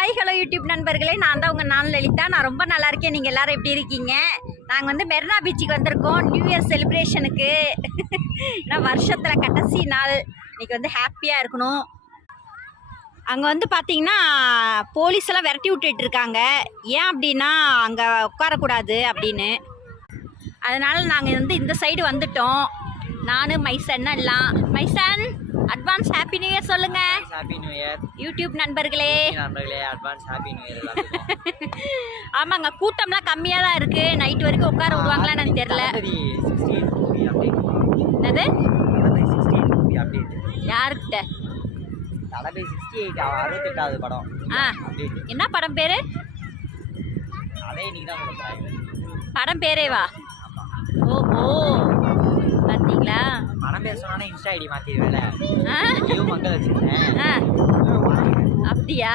Hi hello YouTube நண்பர்களே, நான் தான் உங்கள் நான் லலிதா. நான் ரொம்ப நல்லா இருக்கேன். நீங்கள் எல்லோரும் எப்படி இருக்கீங்க? நாங்கள் வந்து மெரினா பீச்சுக்கு வந்திருக்கோம் நியூ இயர் செலிப்ரேஷனுக்கு. ஏன்னா வருஷத்தில் கடைசி நாள், இன்றைக்கி வந்து ஹாப்பியாக இருக்கணும். அங்கே வந்து பார்த்திங்கன்னா போலீஸ் எல்லாம் விரட்டி விட்டுட்டு இருக்காங்க. ஏன் அப்படின்னா அங்கே உட்காரக்கூடாது அப்படின்னு. அதனால் நாங்கள் வந்து இந்த சைடு வந்துட்டோம். நான் மைசன் எல்லாம். மைசன், அட்வான்ஸ் ஹாப்பி நியூ இயர் சொல்லுங்க. ஹாப்பி நியூ இயர் யூடியூப் நண்பர்களே. Advance happy new year. ஆமாங்க, கூட்டம்லாம் கம்மியாக தான் இருக்கு. நைட் வரைக்கும் உட்கார விடுவாங்களான்னு எனக்கு தெரியல. என்னது யாருக்கிட்ட? தளபதி 68 68வது படம். என்ன படம் பேரு? அதே இன்னைக்கு தான் கொடுக்குறாங்க. படம் பேரேவா? ஓஹோ, பார்த்தீங்களா? படம் பேர் சொன்னா இன்ஸ்டா ஐடி மாத்திடுவேல. மக்கள் வச்சிருக்கேன். அப்படியா?